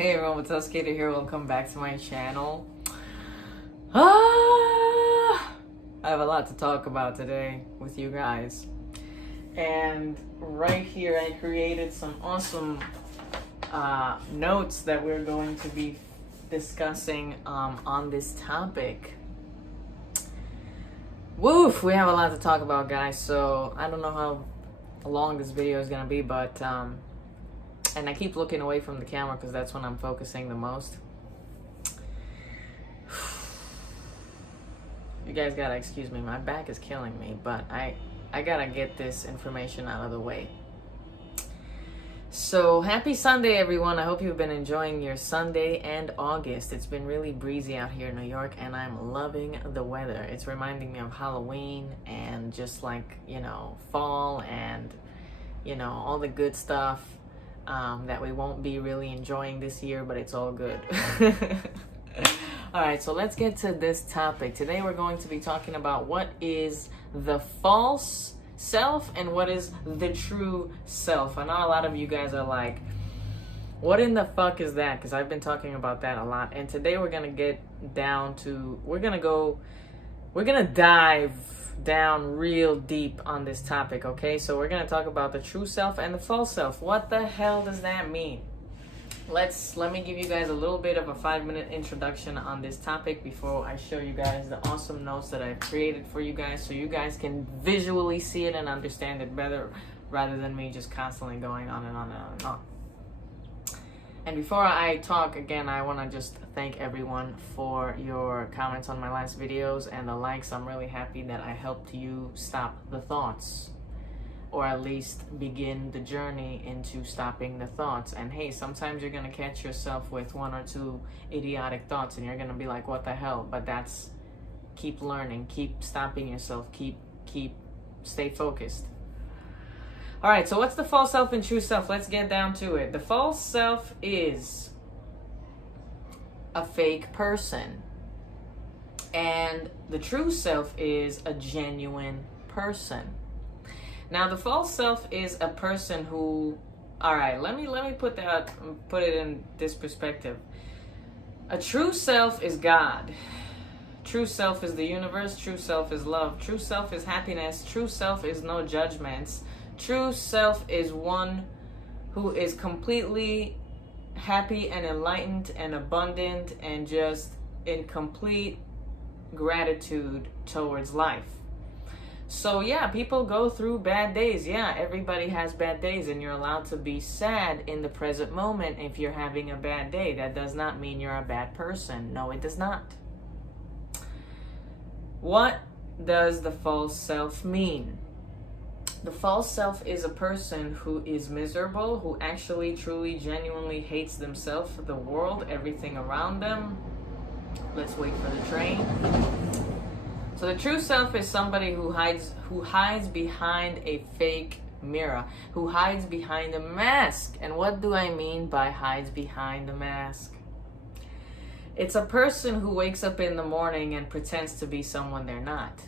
Hey everyone, Batel Skater here. Welcome back to my channel. I have a lot to talk about today with you guys. And right here I created some awesome notes that we're going to be discussing on this topic. Woof, we have a lot to talk about, guys. So I don't know how long this video is gonna be, but and I keep looking away from the camera because that's when I'm focusing the most. You guys gotta excuse me, my back is killing me, but I gotta get this information out of the way. So happy Sunday, everyone. I hope you've been enjoying your Sunday and August. It's been really breezy out here in New York and I'm loving the weather. It's reminding me of Halloween and just like, you know, fall and, you know, all the good stuff that we won't be really enjoying this year, but it's all good. All right, so let's get to this topic. Today we're going to be talking about what is the false self and what is the true self. I know a lot of you guys are like, what in the fuck is that? Because I've been talking about that a lot. And today we're going to get down to, we're going to dive down real deep on this topic, okay? So we're going to talk about the true self and the false self. What the hell does that mean? Let me give you guys a little bit of a 5-minute introduction on this topic before I show you guys the awesome notes that I've created for you guys so you guys can visually see it and understand it better rather than me just constantly going on and on and on and on. And before I talk again, I want to just thank everyone for your comments on my last videos and the likes. I'm really happy that I helped you stop the thoughts, or at least begin the journey into stopping the thoughts. And hey, sometimes you're going to catch yourself with 1 or 2 idiotic thoughts and you're going to be like, what the hell? But that's, keep learning, keep stopping yourself, stay focused. All right, so what's the false self and true self? Let's get down to it. The false self is a fake person. And the true self is a genuine person. Now, the false self is a person who, all right, let me put it in this perspective. A true self is God. True self is the universe. True self is love. True self is happiness. True self is no judgments. True self is one who is completely happy and enlightened and abundant and just in complete gratitude towards life. So yeah, people go through bad days. Yeah, everybody has bad days and you're allowed to be sad in the present moment if you're having a bad day. That does not mean you're a bad person. No, it does not. What does the false self mean? The false self is a person who is miserable, who actually, truly, genuinely hates themselves, the world, everything around them. Let's wait for the train. So the true self is somebody who hides behind a fake mirror, who hides behind a mask. And what do I mean by hides behind a mask? It's a person who wakes up in the morning and pretends to be someone they're not.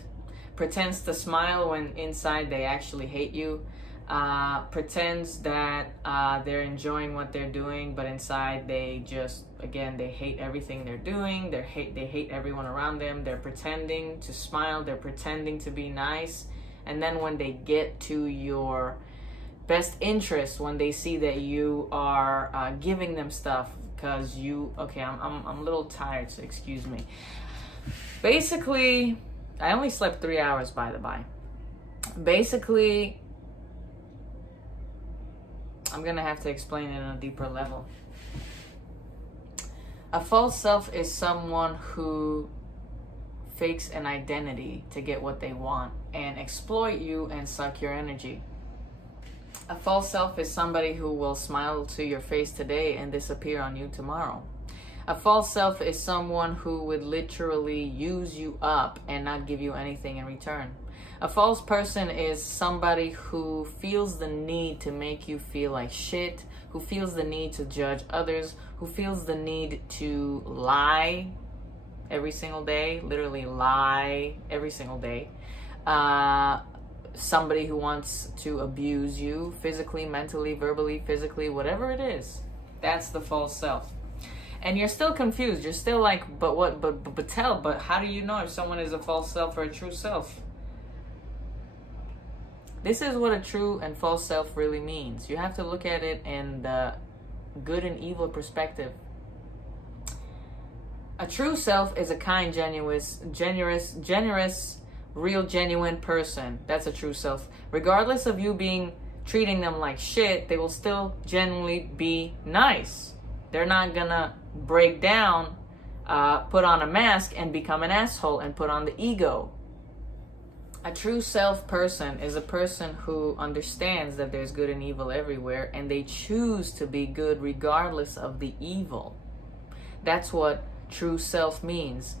Pretends to smile when inside they actually hate you. Pretends that they're enjoying what they're doing, but inside they just, again, they hate everything they're doing. They hate everyone around them. They're pretending to smile. They're pretending to be nice. And then when they get to your best interest, when they see that you are giving them stuff because you, okay, I'm a little tired, so excuse me. Basically, I only slept 3 hours, by the by. Basically, I'm gonna have to explain it on a deeper level. A false self is someone who fakes an identity to get what they want and exploit you and suck your energy. A false self is somebody who will smile to your face today and disappear on you tomorrow. A false self is someone who would literally use you up and not give you anything in return. A false person is somebody who feels the need to make you feel like shit, who feels the need to judge others, who feels the need to lie every single day, literally lie every single day. Somebody who wants to abuse you physically, mentally, verbally, physically, whatever it is. That's the false self. And you're still confused. You're still like, but what? But tell. But how do you know if someone is a false self or a true self? This is what a true and false self really means. You have to look at it in the good and evil perspective. A true self is a kind, generous, real, genuine person. That's a true self. Regardless of you treating them like shit, they will still genuinely be nice. They're not gonna break down, put on a mask and become an asshole and put on the ego. A true self person is a person who understands that there's good and evil everywhere, and they choose to be good regardless of the evil. That's what true self means.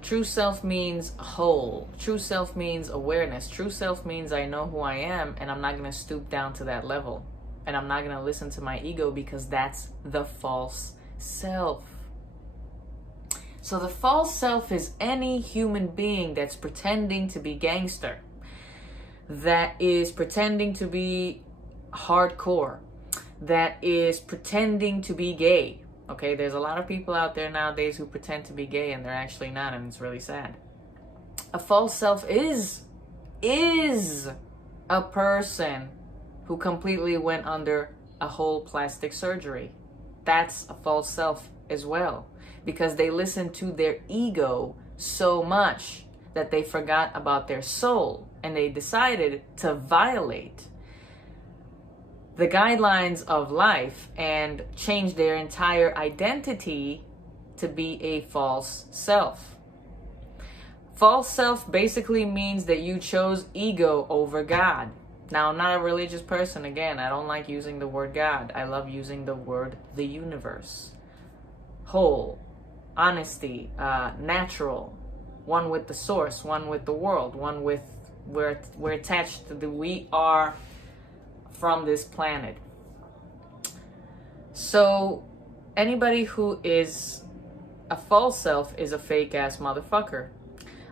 True self means whole. True self means awareness. True self means I know who I am, and I'm not going to stoop down to that level. And I'm not going to listen to my ego, because that's the false self. So the false self is any human being that's pretending to be gangster, that is pretending to be hardcore, that is pretending to be gay. Okay, there's a lot of people out there nowadays who pretend to be gay and they're actually not, and it's really sad. A false self is a person who completely went under a whole plastic surgery. That's a false self as well, because they listened to their ego so much that they forgot about their soul, and they decided to violate the guidelines of life and change their entire identity to be a false self. False self basically means that you chose ego over God. Now, I'm not a religious person. Again, I don't like using the word God. I love using the word the universe. Whole, honesty, natural, one with the source, one with the world, one with, we're attached to we are from this planet. So anybody who is a false self is a fake ass motherfucker.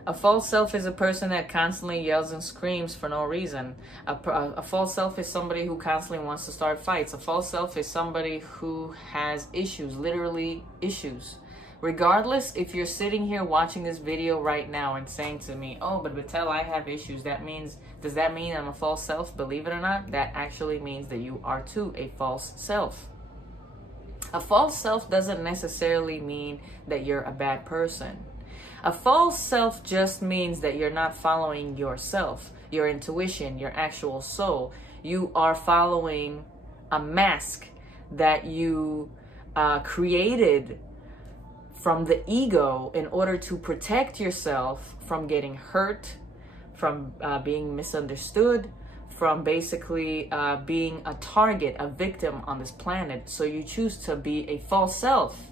A false self is a person that constantly yells and screams for no reason. A false self is somebody who constantly wants to start fights. A false self is somebody who has issues, literally issues. Regardless, if you're sitting here watching this video right now and saying to me, oh, but Batel, I have issues, does that mean I'm a false self? Believe it or not, that actually means that you are too a false self. A false self doesn't necessarily mean that you're a bad person. A false self just means that you're not following yourself, your intuition, your actual soul. You are following a mask that you created from the ego in order to protect yourself from getting hurt, from being misunderstood, from basically being a target, a victim on this planet. So you choose to be a false self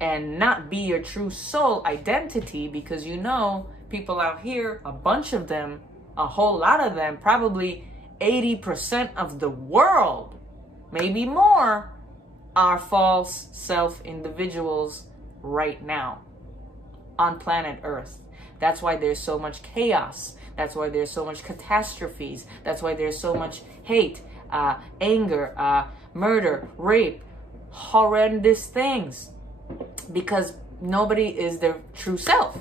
and not be your true soul identity, because you know people out here, a bunch of them, a whole lot of them, probably 80% of the world, maybe more, are false self individuals right now on planet Earth. That's why there's so much chaos. That's why there's so much catastrophes. That's why there's so much hate, anger, murder, rape, horrendous things. Because nobody is their true self.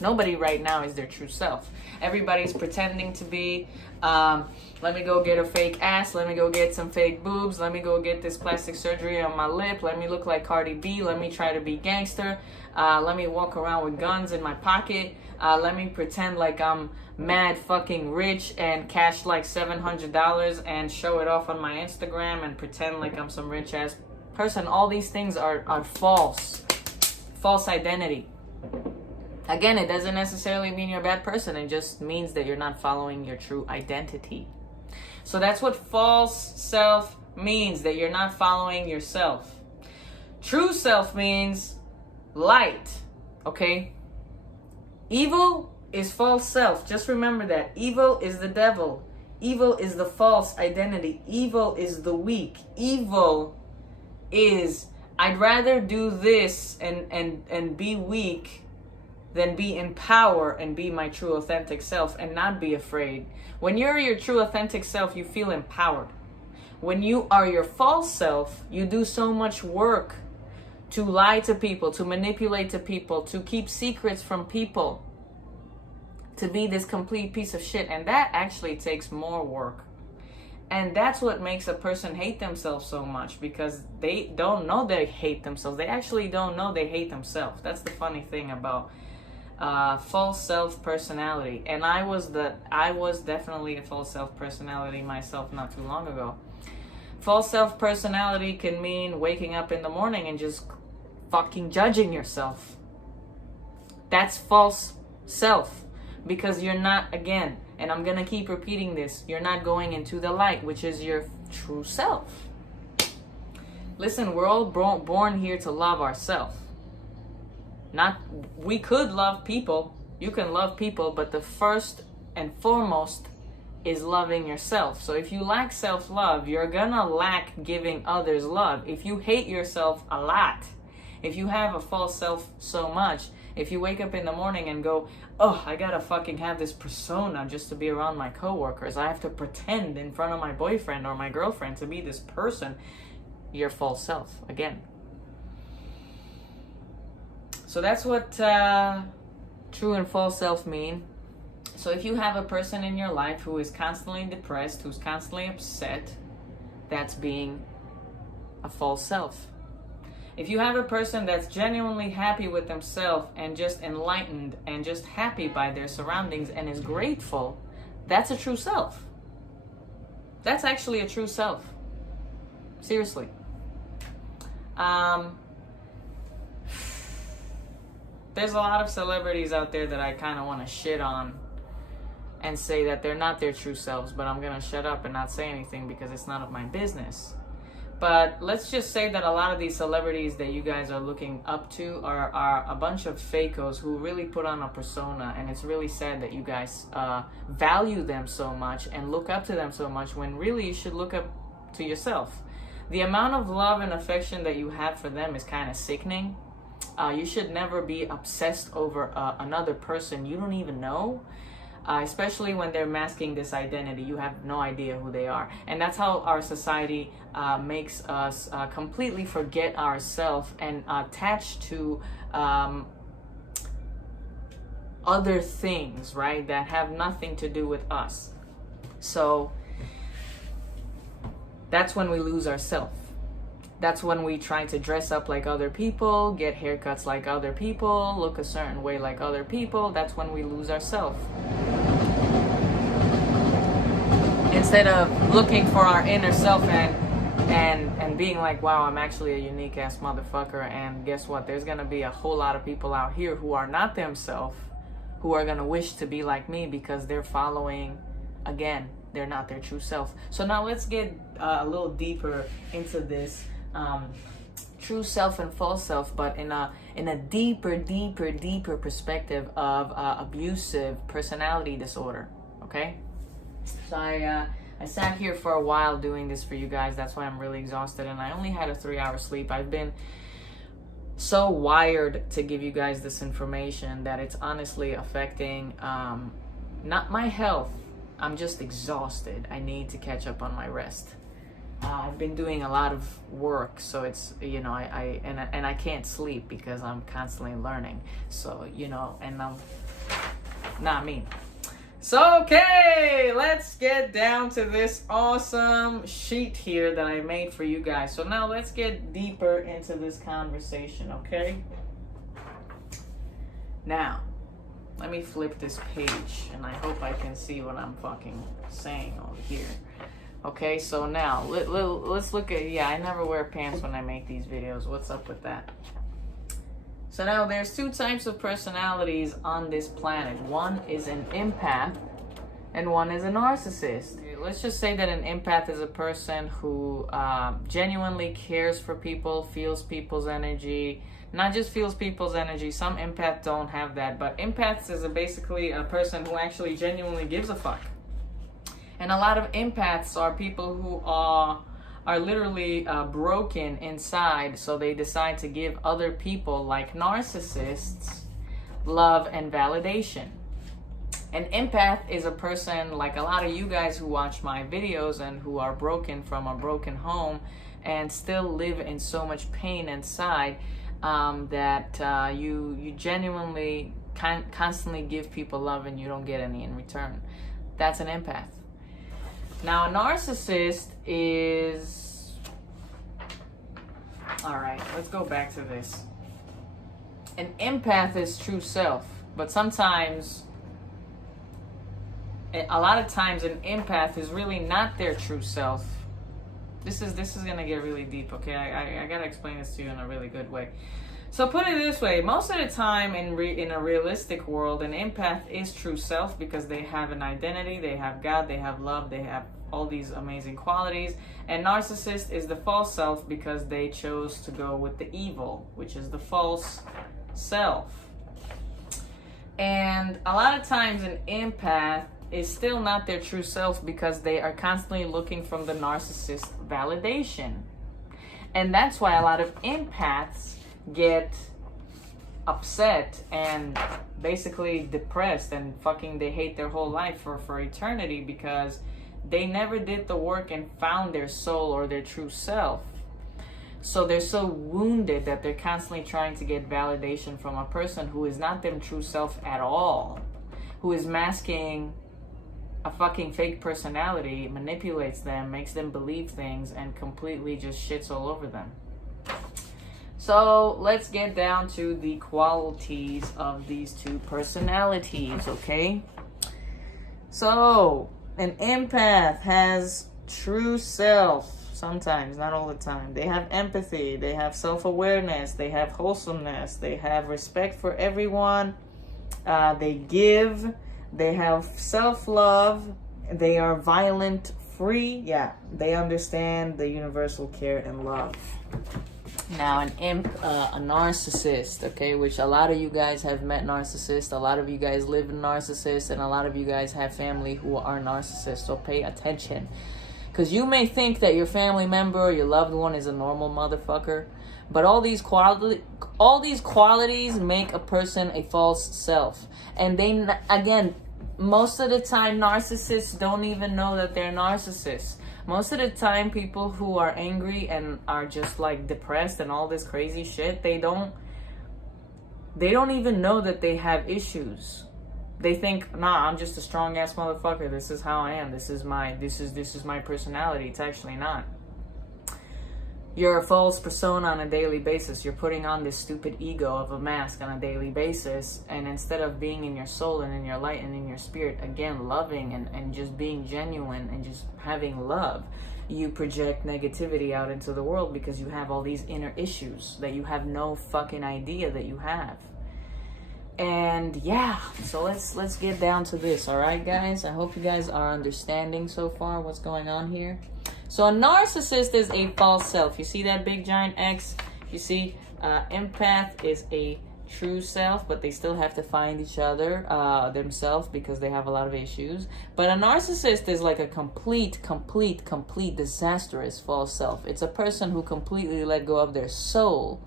Nobody right now is their true self. Everybody's pretending to be, let me go get a fake ass, let me go get some fake boobs, let me go get this plastic surgery on my lip, let me look like Cardi B, let me try to be gangster, let me walk around with guns in my pocket, let me pretend like I'm mad fucking rich and cash like $700 and show it off on my Instagram and pretend like I'm some rich ass person. All these things are false identity. Again, it doesn't necessarily mean you're a bad person. It just means that you're not following your true identity. So that's what false self means, that you're not following yourself. True self means light, okay? Evil is false self. Just remember that. Evil is the devil. Evil is the false identity. Evil is the weak. Evil is, I'd rather do this and be weak than be in power and be my true authentic self and not be afraid. When you're your true authentic self, you feel empowered. When you are your false self, you do so much work to lie to people, to manipulate to people, to keep secrets from people, to be this complete piece of shit. And that actually takes more work. And that's what makes a person hate themselves so much, because they don't know they hate themselves. They actually don't know they hate themselves. That's the funny thing about false self personality. And I was definitely a false self personality myself not too long ago. False self personality can mean waking up in the morning and just fucking judging yourself. That's false self, because you're not, again, and I'm gonna keep repeating this, you're not going into the light, which is your true self. Listen, we're all born here to love ourselves. We could love people, you can love people, but the first and foremost is loving yourself. So if you lack self-love, you're gonna lack giving others love. If you hate yourself a lot, if you have a false self so much, if you wake up in the morning and go, oh, I gotta fucking have this persona just to be around my coworkers, I have to pretend in front of my boyfriend or my girlfriend to be this person, your false self again. So that's what true and false self mean. So if you have a person in your life who is constantly depressed, who's constantly upset, that's being a false self. If you have a person that's genuinely happy with themselves and just enlightened and just happy by their surroundings and is grateful, that's a true self. That's actually a true self. Seriously. There's a lot of celebrities out there that I kind of want to shit on and say that they're not their true selves, but I'm going to shut up and not say anything because it's none of my business. But let's just say that a lot of these celebrities that you guys are looking up to are a bunch of fakos who really put on a persona, and it's really sad that you guys value them so much and look up to them so much when really you should look up to yourself. The amount of love and affection that you have for them is kind of sickening. You should never be obsessed over another person you don't even know. Especially when they're masking this identity. You have no idea who they are. And that's how our society makes us completely forget ourselves and attach to other things, right, that have nothing to do with us. So that's when we lose ourselves. That's when we try to dress up like other people, get haircuts like other people, look a certain way like other people. That's when we lose ourselves. Instead of looking for our inner self and being like, wow, I'm actually a unique ass motherfucker, and guess what? There's gonna be a whole lot of people out here who are not themselves, who are gonna wish to be like me because they're following, again, they're not their true self. So now let's get a little deeper into this true self and false self, but in a deeper perspective of abusive personality disorder. Okay, so I sat here for a while doing this for you guys. That's why I'm really exhausted, and I only had a 3-hour sleep. I've been so wired to give you guys this information that it's honestly affecting not my health. I'm just exhausted. I need to catch up on my rest. I've been doing a lot of work, so it's, you know, I can't sleep because I'm constantly learning. So, you know, and I'm not me. So, okay, let's get down to this awesome sheet here that I made for you guys. So now let's get deeper into this conversation, okay? Now, let me flip this page, and I hope I can see what I'm fucking saying over here. Okay, so now, let's look at, yeah, I never wear pants when I make these videos. What's up with that? So now, there's 2 types of personalities on this planet. One is an empath, and one is a narcissist. Let's just say that an empath is a person who genuinely cares for people, feels people's energy. Not just feels people's energy. Some empaths don't have that, but empaths is basically a person who actually genuinely gives a fuck. And a lot of empaths are people who are literally broken inside, so they decide to give other people, like narcissists, love and validation. An empath is a person, like a lot of you guys who watch my videos and who are broken from a broken home and still live in so much pain inside. that you genuinely constantly give people love and you don't get any in return. That's an empath. Now, a narcissist is... All right, let's go back to this. An empath is true self, but sometimes, a lot of times, an empath is really not their true self. This is gonna get really deep, okay? I gotta explain this to you in a really good way. So put it this way: most of the time in a realistic world, an empath is true self because they have an identity, they have God, they have love, they have all these amazing qualities. And narcissist is the false self because they chose to go with the evil, which is the false self. And a lot of times an empath is still not their true self because they are constantly looking from the narcissist validation. And that's why a lot of empaths get upset and basically depressed and fucking they hate their whole life for eternity because they never did the work and found their soul or their true self. So they're so wounded that they're constantly trying to get validation from a person who is not their true self at all, who is masking a fucking fake personality, manipulates them, makes them believe things, and completely just shits all over them. So let's get down to the qualities of these two personalities, okay? So an empath has true self. Sometimes, not all the time. They have empathy, they have self-awareness, they have wholesomeness, they have respect for everyone, they give, they have self-love, they are violent free. Yeah, they understand the universal care and love. Now, a narcissist, okay, which a lot of you guys have met narcissists, a lot of you guys live in narcissists, and a lot of you guys have family who are narcissists, so pay attention. Because you may think that your family member or your loved one is a normal motherfucker, but all these qualities make a person a false self. And they, again, most of the time, narcissists don't even know that they're narcissists. Most of the time, people who are angry and are just like depressed and all this crazy shit, they don't even know that they have issues. They think, nah, I'm just a strong ass motherfucker. This is how I am. This is my personality. It's actually not. You're a false persona on a daily basis. You're putting on this stupid ego of a mask on a daily basis. And instead of being in your soul and in your light and in your spirit, again, loving and just being genuine and just having love, you project negativity out into the world because you have all these inner issues that you have no fucking idea that you have. And yeah, so let's get down to this, all right, guys? I hope you guys are understanding so far what's going on here. So a narcissist is a false self. You see that big giant X? You see, empath is a true self, but they still have to find each other themselves because they have a lot of issues. But a narcissist is like a complete disastrous false self. It's a person who completely let go of their soul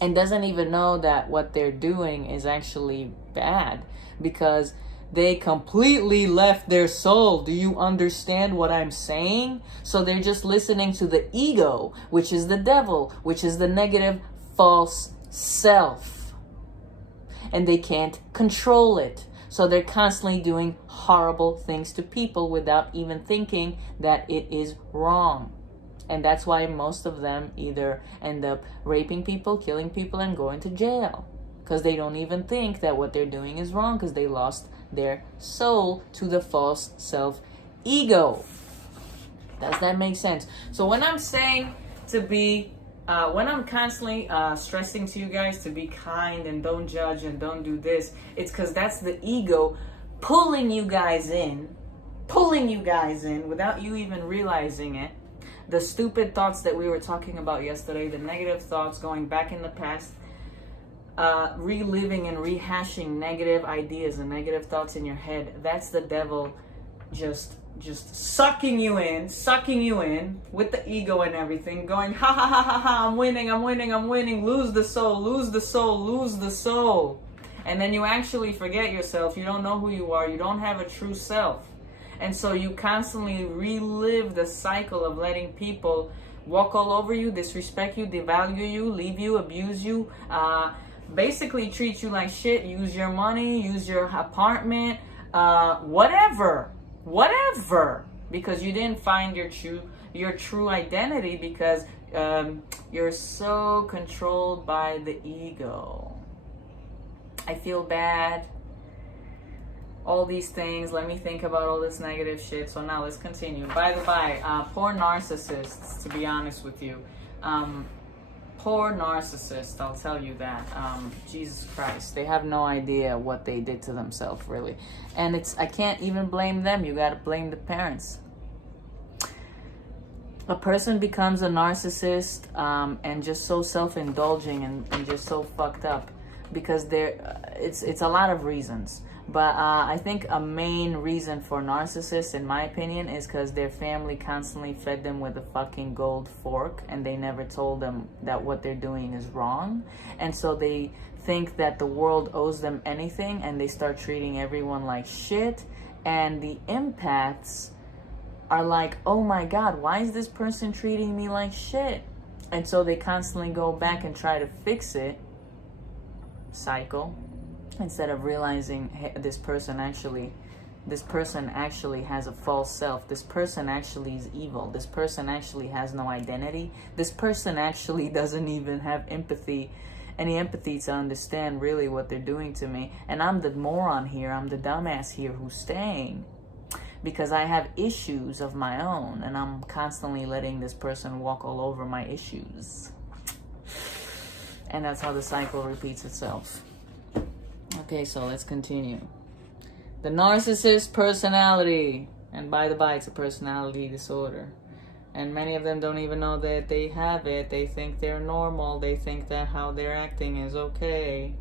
and doesn't even know that what they're doing is actually bad because they completely left their soul. Do you understand what I'm saying? So they're just listening to the ego, which is the devil, which is the negative false self. And they can't control it. So they're constantly doing horrible things to people without even thinking that it is wrong. And that's why most of them either end up raping people, killing people, and going to jail. Because they don't even think that what they're doing is wrong because they lost their soul to the false self-ego. Does that make sense? So when I'm saying to be, when I'm constantly stressing to you guys to be kind and don't judge and don't do this, it's because that's the ego pulling you guys in without you even realizing it. The stupid thoughts that we were talking about yesterday, the negative thoughts going back in the past, reliving and rehashing negative ideas and negative thoughts in your head. That's the devil just sucking you in with the ego and everything, going, ha ha ha ha ha, I'm winning, lose the soul. And then you actually forget yourself. You don't know who you are. You don't have a true self. And so you constantly relive the cycle of letting people walk all over you, disrespect you, devalue you, leave you, abuse you, basically treat you like shit, use your money, use your apartment, whatever, because you didn't find your true identity, because you're so controlled by the ego. I feel bad. All these things. Let me think about all this negative shit. So now let's continue. By the by, poor narcissists, to be honest with you. Poor narcissists, I'll tell you that. Jesus Christ. They have no idea what they did to themselves, really. And I can't even blame them. You gotta blame the parents. A person becomes a narcissist and just so self-indulging and just so fucked up because it's a lot of reasons. But I think a main reason for narcissists, in my opinion, is because their family constantly fed them with a fucking gold fork and they never told them that what they're doing is wrong. And so they think that the world owes them anything and they start treating everyone like shit. And the empaths are like, oh my God, why is this person treating me like shit? And so they constantly go back and try to fix it. Cycle. Instead of realizing, hey, this person actually has a false self. This person actually is evil. This person actually has no identity. This person actually doesn't even have any empathy to understand really what they're doing to me. And I'm the moron here. I'm the dumbass here who's staying because I have issues of my own and I'm constantly letting this person walk all over my issues. And that's how the cycle repeats itself. Okay, so let's continue. The narcissist personality. And by the by, it's a personality disorder. And many of them don't even know that they have it. They think they're normal. They think that how they're acting is okay.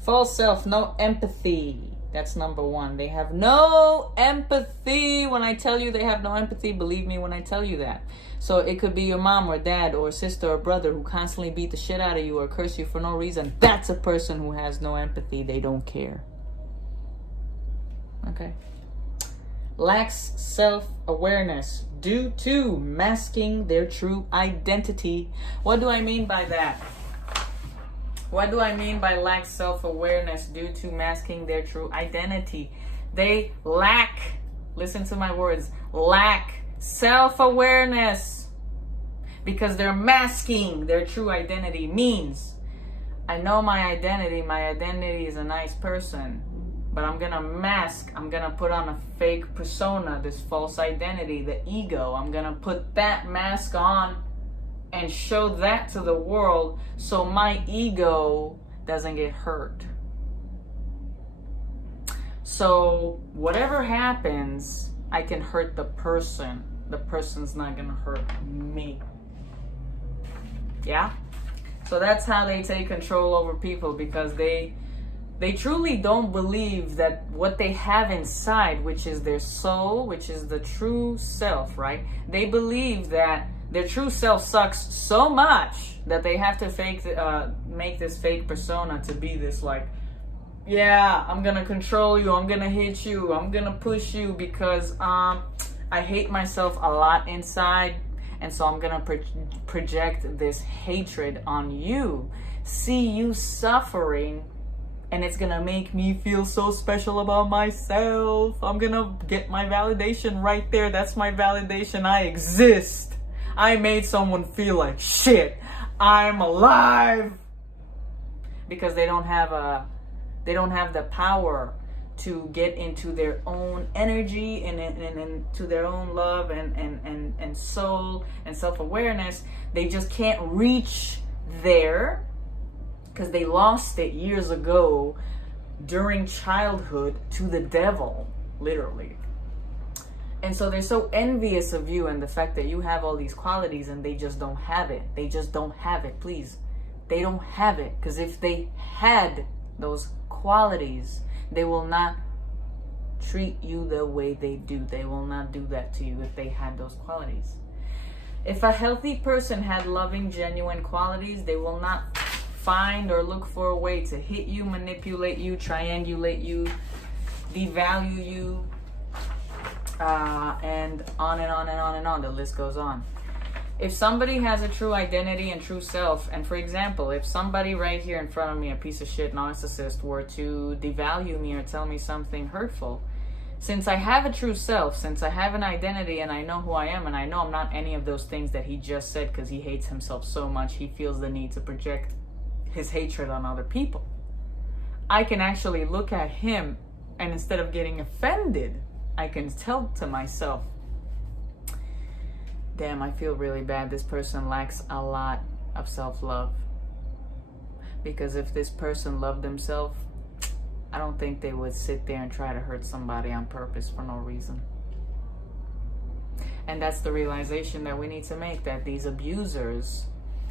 False self, no empathy. That's number one. They have no empathy. When I tell you they have no empathy, believe me when I tell you that. So it could be your mom or dad or sister or brother who constantly beat the shit out of you or curse you for no reason. That's a person who has no empathy. They don't care. Okay. Lacks self-awareness due to masking their true identity. What do I mean by that? What do I mean by lack self-awareness due to masking their true identity? They lack, listen to my words, lack self-awareness because they're masking their true identity. Means, I know my identity is a nice person, but I'm gonna mask, I'm gonna put on a fake persona, this false identity, the ego. I'm gonna put that mask on and show that to the world so my ego doesn't get hurt. So whatever happens, I can hurt the person. The person's not gonna hurt me. Yeah? So that's how they take control over people, because they truly don't believe that what they have inside, which is their soul, which is the true self, right? They believe that their true self sucks so much that they have to make this fake persona to be this like, yeah, I'm gonna control you, I'm gonna hit you, I'm gonna push you because I hate myself a lot inside, and so I'm gonna project this hatred on you, see you suffering, and it's gonna make me feel so special about myself. I'm gonna get my validation right there. That's my validation. I exist. I made someone feel like shit. I'm alive. Because they don't have the power to get into their own energy and into their own love and soul and self-awareness. They just can't reach there because they lost it years ago during childhood to the devil, literally. And so they're so envious of you and the fact that you have all these qualities and they just don't have it. They just don't have it, please. They don't have it, because if they had those qualities, they will not treat you the way they do. They will not do that to you if they had those qualities. If a healthy person had loving, genuine qualities, they will not find or look for a way to hit you, manipulate you, triangulate you, devalue you, and on and on and on and on. The list goes on. If somebody has a true identity and true self, and for example, if somebody right here in front of me, a piece of shit narcissist, were to devalue me or tell me something hurtful, since I have a true self, since I have an identity and I know who I am, and I know I'm not any of those things that he just said because he hates himself so much, he feels the need to project his hatred on other people. I can actually look at him, and instead of getting offended, I can tell to myself, damn, I feel really bad. This person lacks a lot of self-love. Because if this person loved themselves, I don't think they would sit there and try to hurt somebody on purpose for no reason. And that's the realization that we need to make, that these abusers,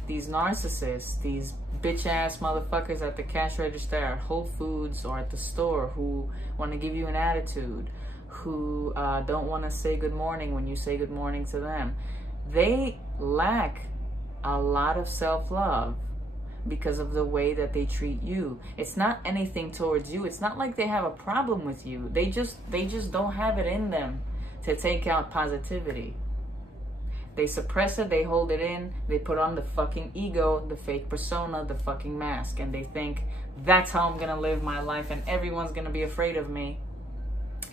these narcissists, these bitch-ass motherfuckers at the cash register at Whole Foods or at the store who want to give you an attitude, who don't want to say good morning when you say good morning to them, they lack a lot of self-love because of the way that they treat you. It's not anything towards you. It's not like they have a problem with you. They just don't have it in them to take out positivity. They suppress it, they hold it in, they put on the fucking ego, the fake persona, the fucking mask, and they think, that's how I'm gonna live my life and everyone's gonna be afraid of me.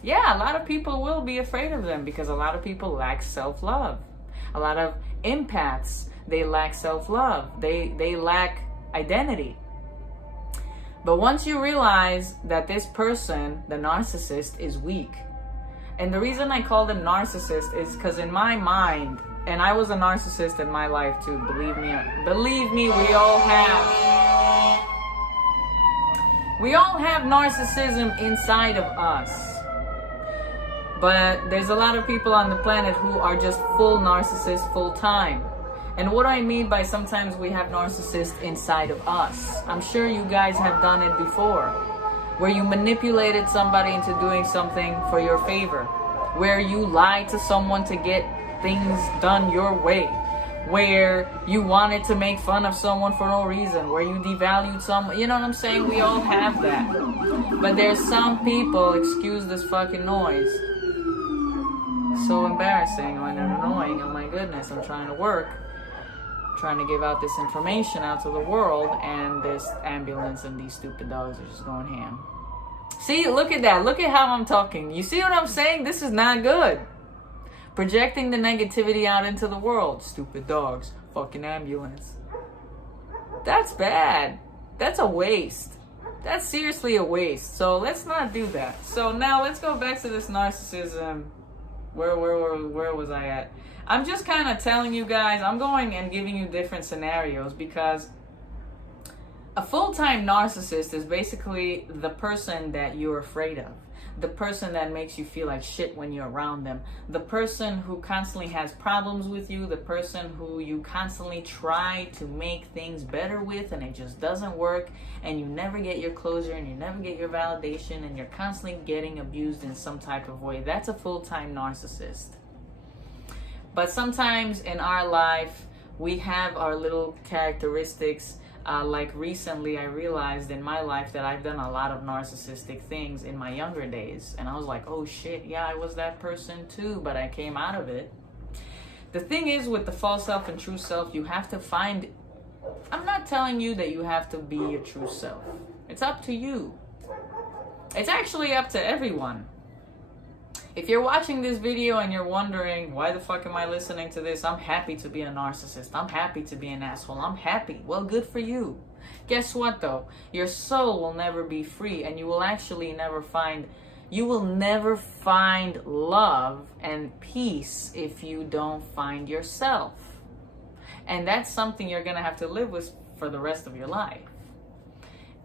Yeah, a lot of people will be afraid of them because a lot of people lack self-love. A lot of empaths, they lack self-love. They lack identity. But once you realize that this person, the narcissist, is weak, and the reason I call them narcissist is because in my mind, and I was a narcissist in my life too, believe me, we all have narcissism inside of us. But there's a lot of people on the planet who are just full narcissists full time. And what do I mean by sometimes we have narcissists inside of us? I'm sure you guys have done it before, where you manipulated somebody into doing something for your favor, where you lied to someone to get things done your way, where you wanted to make fun of someone for no reason, where you devalued someone. You know what I'm saying? We all have that. But there's some people, excuse this fucking noise, so embarrassing and annoying. Oh my goodness, I'm trying to work, trying to give out this information out to the world, and this ambulance and these stupid dogs are just going ham. See, look at that. Look at how I'm talking. You see what I'm saying? This is not good. Projecting the negativity out into the world. Stupid dogs. Fucking ambulance. That's bad. That's a waste. That's seriously a waste. So let's not do that. So now let's go back to this narcissism. Where was I at? I'm just kind of telling you guys, I'm going and giving you different scenarios, because a full-time narcissist is basically the person that you're afraid of. The person that makes you feel like shit when you're around them. The person who constantly has problems with you. The person who you constantly try to make things better with and it just doesn't work. And you never get your closure and you never get your validation and you're constantly getting abused in some type of way. That's a full-time narcissist. But sometimes in our life, we have our little characteristics. Like recently, I realized in my life that I've done a lot of narcissistic things in my younger days. And I was like, oh shit, yeah, I was that person too, but I came out of it. The thing is, with the false self and true self, you have to find... I'm not telling you that you have to be your true self. It's up to you. It's actually up to everyone. If you're watching this video and you're wondering, why the fuck am I listening to this? I'm happy to be a narcissist. I'm happy to be an asshole. I'm happy. Well, good for you. Guess what though? Your soul will never be free, and you will actually never find love and peace if you don't find yourself. And that's something you're gonna have to live with for the rest of your life.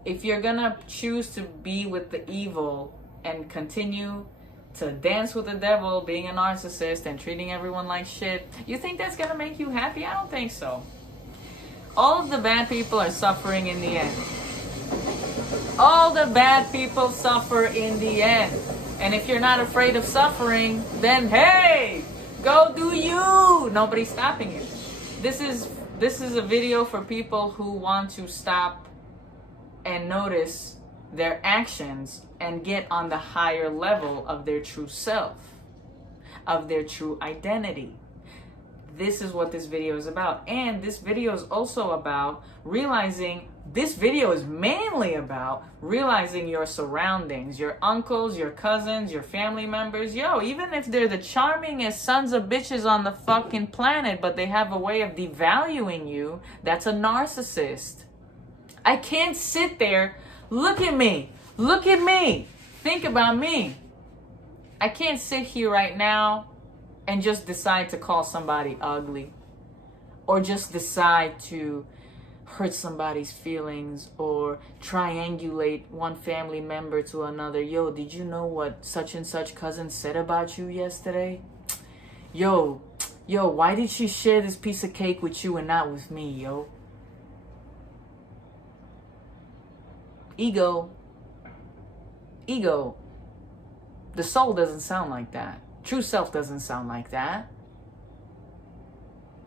If you're gonna choose to be with the evil and continue to dance with the devil, being a narcissist and treating everyone like shit, you think that's gonna make you happy? I don't think so. All of the bad people are suffering in the end. All the bad people suffer in the end. And if you're not afraid of suffering, then hey, go do you. Nobody's stopping you. This is a video for people who want to stop and notice their actions and get on the higher level of their true self, of their true identity. this is what this video is about. And this video is also about realizing, this video is mainly about realizing your surroundings, your uncles, your cousins, your family members. Yo, even if they're the charmingest sons of bitches on the fucking planet, but they have a way of devaluing you, that's a narcissist. I can't sit there, look at me, think about me. I can't sit here right now and just decide to call somebody ugly, or just decide to hurt somebody's feelings, or triangulate one family member to another. Yo, did you know what such and such cousin said about you yesterday? Yo, why did she share this piece of cake with you and not with me, yo? Ego. The soul doesn't sound like that. True self doesn't sound like that.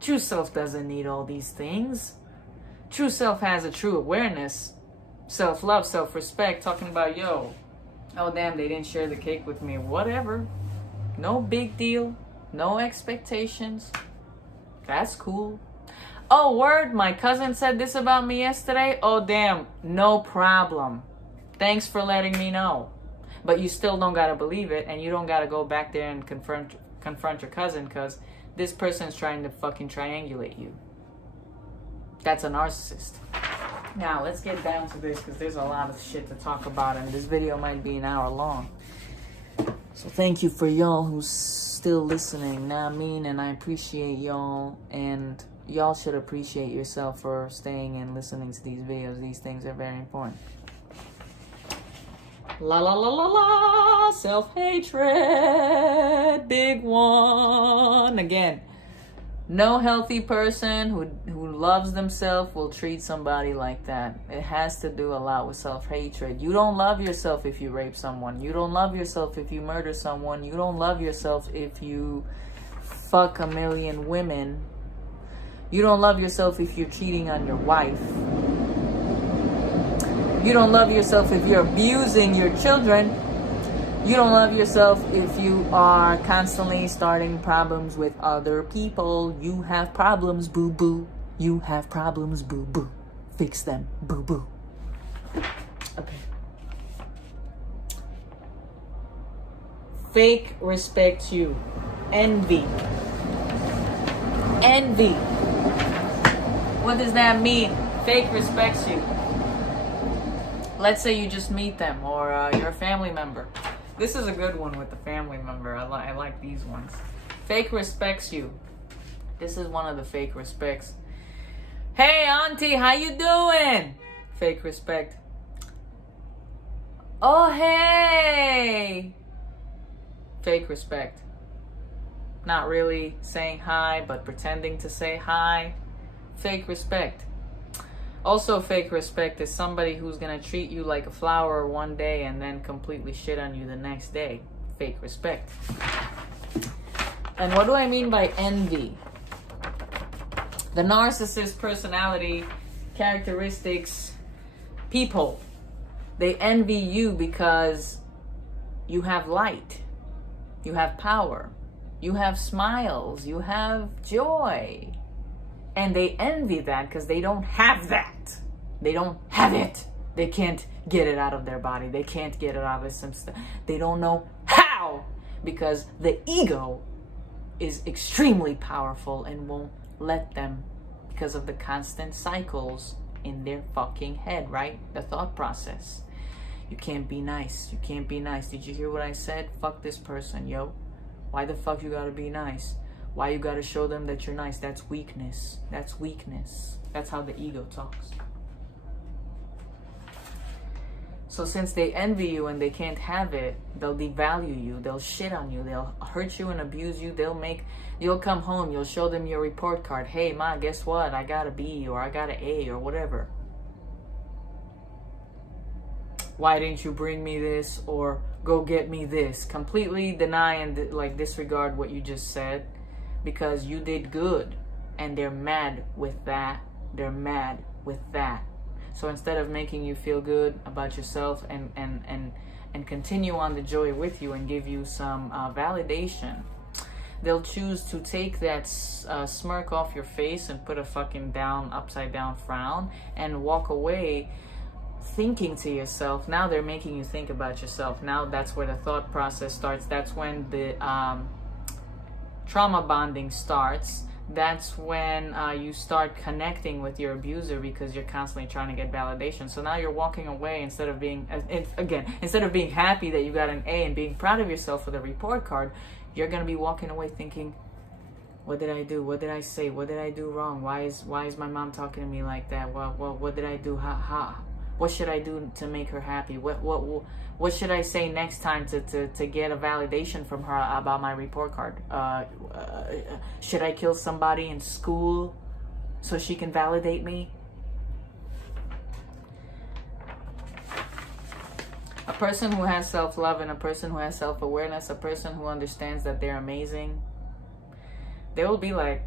True self doesn't need all these things. True self has a true awareness, self-love, self-respect, talking about, yo, oh damn, they didn't share the cake with me. Whatever. No big deal. No expectations. That's cool. Oh, word, my cousin said this about me yesterday. Oh, damn, no problem. Thanks for letting me know. But you still don't gotta believe it, and you don't gotta go back there and confront your cousin, because this person's trying to fucking triangulate you. That's a narcissist. Now, let's get down to this, because there's a lot of shit to talk about, and this video might be an hour long. So thank you for y'all who's still listening. Now, I mean, and I appreciate y'all, and y'all should appreciate yourself for staying and listening to these videos. These things are very important. La la la la la, self-hatred, big one. Again, no healthy person who loves themselves will treat somebody like that. It has to do a lot with self-hatred. You don't love yourself if you rape someone. You don't love yourself if you murder someone. You don't love yourself if you fuck 1 million women. You don't love yourself if you're cheating on your wife. You don't love yourself if you're abusing your children. You don't love yourself if you are constantly starting problems with other people. You have problems, boo-boo. You have problems, boo-boo. Fix them, boo-boo. Okay. Fake respects you. Envy. What does that mean? Fake respects you. Let's say you just meet them, or you're a family member. This is a good one with the family member. I like these ones. Fake respects you. This is one of the fake respects. Hey, auntie, how you doing? Fake respect. Oh, hey. Fake respect. Not really saying hi, but pretending to say hi. Fake respect. Also, fake respect is somebody who's gonna treat you like a flower one day and then completely shit on you the next day. Fake respect. And what do I mean by envy? The narcissist personality characteristics, people, they envy you because you have light, you have power, you have smiles, you have joy. And they envy that because they don't have that. They don't have it. They can't get it out of their body. They can't get it out of their system. They don't know how, because the ego is extremely powerful and won't let them, because of the constant cycles in their fucking head, right? The thought process. You can't be nice. You can't be nice. Did you hear what I said? Fuck this person, yo. Why the fuck you gotta be nice? Why you gotta show them that you're nice? That's weakness. That's weakness. That's how the ego talks. So since they envy you and they can't have it, they'll devalue you. They'll shit on you. They'll hurt you and abuse you. You'll come home. You'll show them your report card. Hey, Ma, guess what? I got a B, or I got an A, or whatever. Why didn't you bring me this? Or go get me this. Completely deny and disregard what you just said, because you did good, and they're mad with that. They're mad with that. So instead of making you feel good about yourself and continue on the joy with you and give you some validation, they'll choose to take that smirk off your face and put a fucking upside down frown and walk away thinking to yourself. Now they're making you think about yourself. Now that's where the thought process starts. That's when the trauma bonding starts. That's when you start connecting with your abuser, because you're constantly trying to get validation. So now you're walking away, instead of being happy that you got an A and being proud of yourself for the report card, you're going to be walking away thinking, what did I do? What did I say? What did I do wrong? Why is my mom talking to me like that? Well, what did I do? What should I do to make her happy? What should I say next time to get a validation from her about my report card? Should I kill somebody in school so she can validate me? A person who has self-love and a person who has self-awareness, a person who understands that they're amazing, they will be like,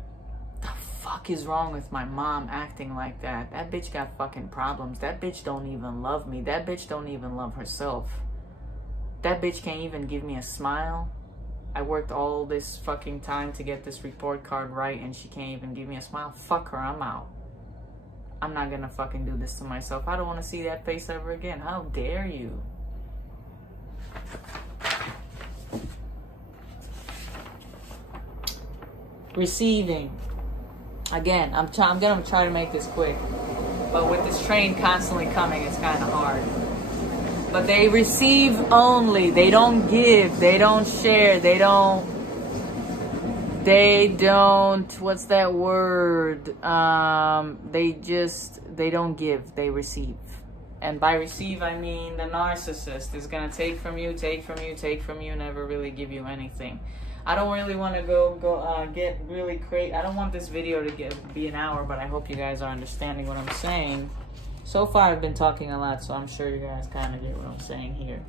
the fuck is wrong with my mom acting like that? That bitch got fucking problems. That bitch don't even love me. That bitch don't even love herself. That bitch can't even give me a smile. I worked all this fucking time to get this report card right, and she can't even give me a smile. Fuck her, I'm out. I'm not gonna fucking do this to myself. I don't want to see that face ever again. How dare you? Receiving. Again, I'm gonna try to make this quick, but with this train constantly coming, it's kind of hard. But they receive only. They don't give. They don't share. They don't. What's that word? They don't give. They receive. And by receive, I mean the narcissist is gonna take from you, never really give you anything. I don't really want to get really crazy. I don't want this video to be an hour, but I hope you guys are understanding what I'm saying. So far, I've been talking a lot, so I'm sure you guys kind of get what I'm saying here.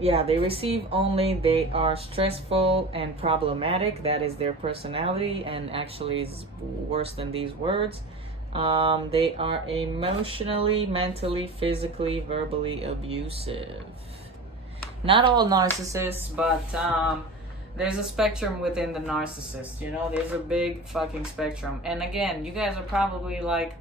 Yeah, they receive only. They are stressful and problematic. That is their personality, and actually is worse than these words. They are emotionally, mentally, physically, verbally abusive. Not all narcissists, but there's a spectrum within the narcissist, you know? There's a big fucking spectrum. And again, you guys are probably like,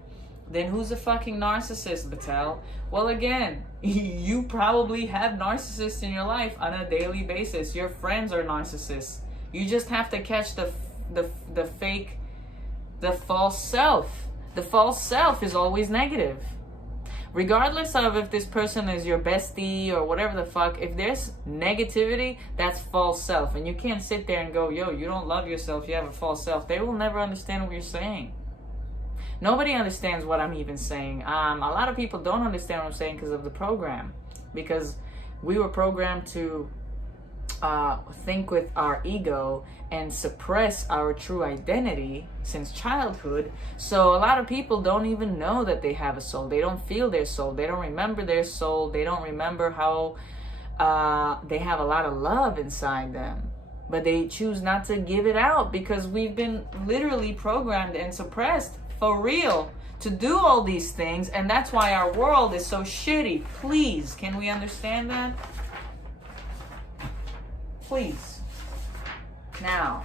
then who's a fucking narcissist, Batel? Well, again, you probably have narcissists in your life on a daily basis. Your friends are narcissists. You just have to catch the fake, the false self. The false self is always negative. Regardless of if this person is your bestie or whatever the fuck, if there's negativity, that's false self. And you can't sit there and go, yo, you don't love yourself, you have a false self. They will never understand what you're saying. Nobody understands what I'm even saying. A lot of people don't understand what I'm saying because of the program. Because we were programmed to think with our ego and suppress our true identity since childhood. So a lot of people don't even know that they have a soul. They don't feel their soul. They don't remember their soul. They don't remember how they have a lot of love inside them. But they choose not to give it out because we've been literally programmed and suppressed for real to do all these things. And that's why our world is so shitty. Please, can we understand that? Please. Now,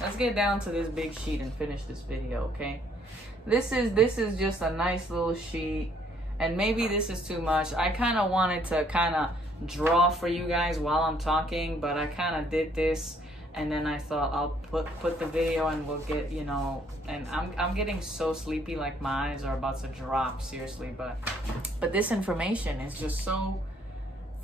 let's get down to this big sheet and finish this video, okay? This is just a nice little sheet, and maybe this is too much. I kind of wanted to kind of draw for you guys while I'm talking, but I kind of did this, and then I thought I'll put the video and we'll get, you know, and I'm getting so sleepy, like my eyes are about to drop, seriously, but this information is just so